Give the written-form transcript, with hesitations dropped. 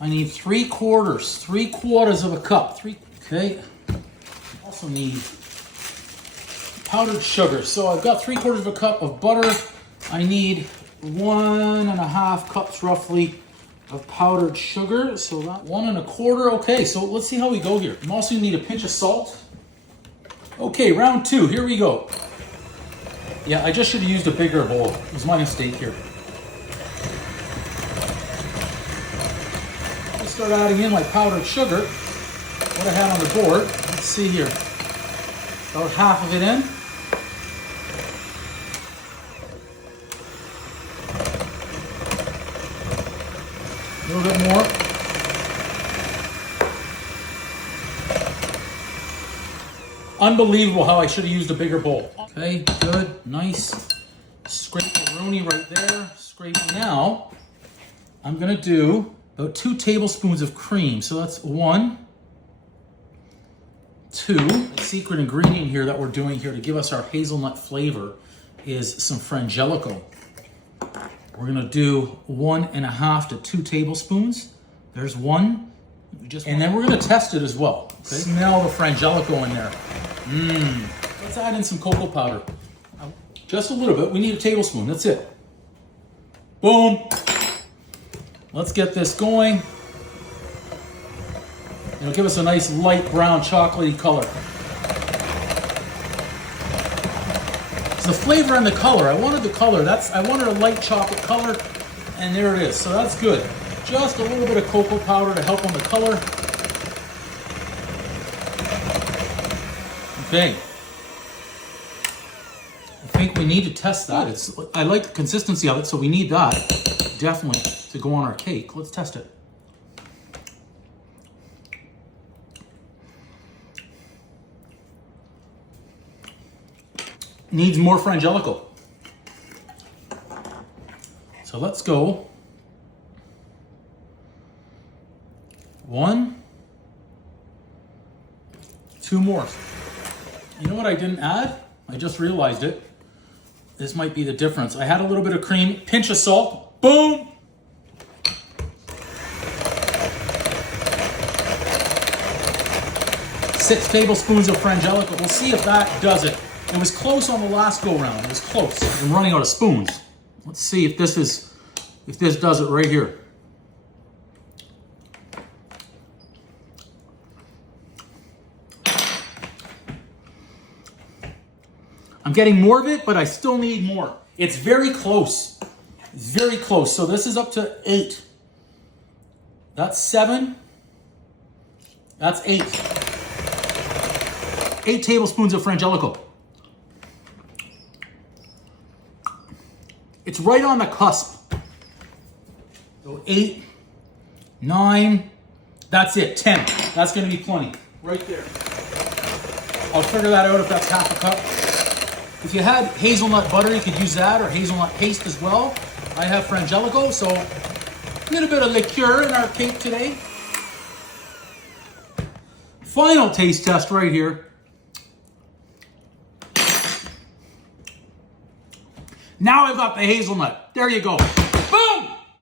I need 3/4 of a cup. Okay. Also need powdered sugar. So I've got 3/4 of a cup of butter. I need 1.5 cups roughly of powdered sugar. So that 1.25. Okay, so let's see how we go here. I'm also gonna need a pinch of salt. Okay, round 2, here we go. Yeah, I just should have used a bigger bowl. It was my mistake here. I'll start adding in my powdered sugar. What I had on the board. Let's see here. About half of it in. A little bit more. Unbelievable how I should have used a bigger bowl. Okay, good, nice. Scrape the roni right there. Scrape. Now, I'm gonna do about 2 tablespoons of cream. So that's 1, 2. The secret ingredient here that we're doing here to give us our hazelnut flavor is some frangelico. We're gonna do 1.5 to 2 tablespoons. There's 1. And then we're gonna test it as well. Okay? Smell the frangelico in there. Let's add in some cocoa powder. Just a little bit. We need a tablespoon. That's it. Boom. Let's get this going. It'll give us a nice light brown chocolatey color. So the flavor and the color. I wanted the color. I wanted a light chocolate color, and there it is. So that's good. Just a little bit of cocoa powder to help on the color. Okay. I think we need to test that. I like the consistency of it, so we need that definitely to go on our cake. Let's test it. Needs more frangelico. So let's go. 1, 2 more. You know what I didn't add? I just realized it. This might be the difference. I had a little bit of cream, pinch of salt, boom! Six tablespoons of frangelico. We'll see if that does it. It was close on the last go round. It was close. I'm running out of spoons. Let's see if this does it right here. I'm getting more of it, but I still need more. It's very close. It's very close. So this is up to 8. That's 7. That's 8. 8 tablespoons of frangelico. It's right on the cusp. So 8, 9, that's it, 10. That's gonna be plenty, right there. I'll figure that out if that's half a cup. If you had hazelnut butter, you could use that, or hazelnut paste as well. I have frangelico, so a little bit of liqueur in our cake today. Final taste test right here. Now I've got the hazelnut. There you go.